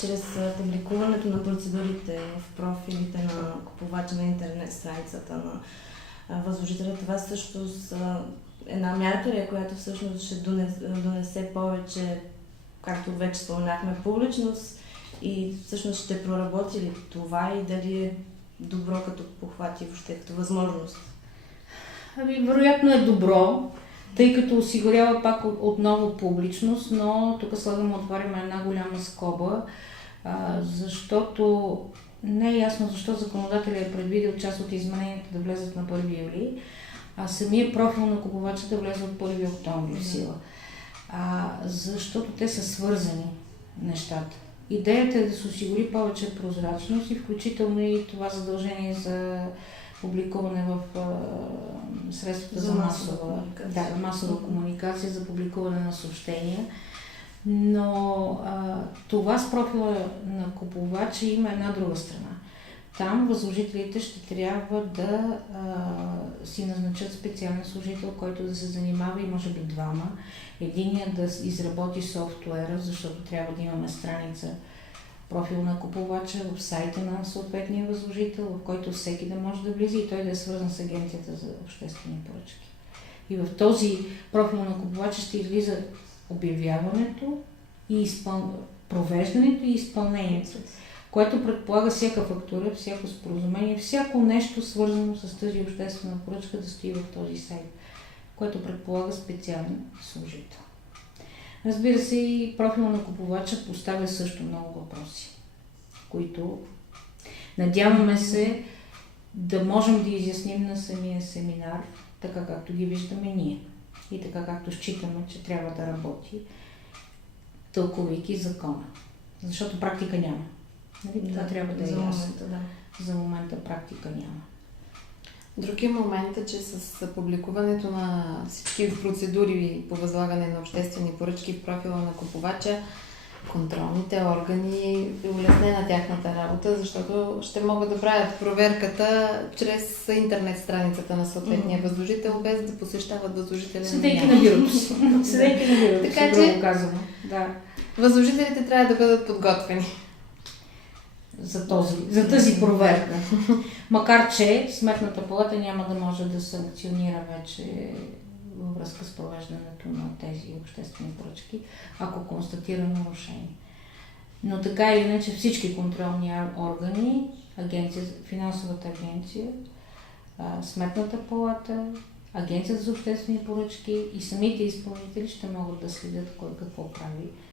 чрез публикуването на процедурите в профилите на купувача на интернет страницата на възложителя, това също една мярка, която всъщност ще донесе повече, както вече споменахме, публичност и всъщност ще проработи ли това и дали е добро като похват и въобще като възможност? Вероятно е добро, тъй като осигурява пак отново публичност, но тук слагаме, отваряме една голяма скоба, защото не е ясно защо законодателят е предвидил част от измененията да влезат на 1 юли, а самия профил на купувача да влезе от 1 октомври в сила. Защото те са свързани нещата. Идеята е да се осигури повече прозрачност и включително и това задължение за публикуване в средствата за масова комуникация, за публикуване на съобщения. Но това с профила на купувача има една друга страна. Там възложителите ще трябва да си назначат специален служител, който да се занимава и може би двама. Единият да изработи софтуера, защото трябва да имаме страница профил на купувача в сайта на съответния възложител, в който всеки да може да влиза и той да е свързан с Агенцията за обществени поръчки. И в този профил на купувача ще излиза обявяването и провеждането и изпълнението, което предполага всяка фактура, всяко споразумение, всяко нещо свързано с тази обществена поръчка да стои в този сайт, което предполага специален служител. Разбира се, и профил на купувача поставя също много въпроси, които надяваме се да можем да изясним на самия семинар, така както ги виждаме ние и така както считаме, че трябва да работи, тълкувайки закона. Защото практика няма. Това трябва да е ясно. За момента практика няма. Други момент е, че с публикуването на всички процедури по възлагане на обществени поръчки в профила на купувача, контролните органи е улеснена тяхната работа, защото ще могат да правят проверката чрез интернет страницата на съответния възложител, без да посещават възложителя. Седейки на бюрото си. Така че възложителите трябва да бъдат подготвени за тази проверка. Макар че Сметната палата няма да може да санкционира вече във връзка с провеждането на тези обществени поръчки, ако констатира нарушение. Но така или иначе всички контролни органи, финансовата агенция, Сметната палата, Агенцията за обществени поръчки и самите изпълнители ще могат да следят кой какво прави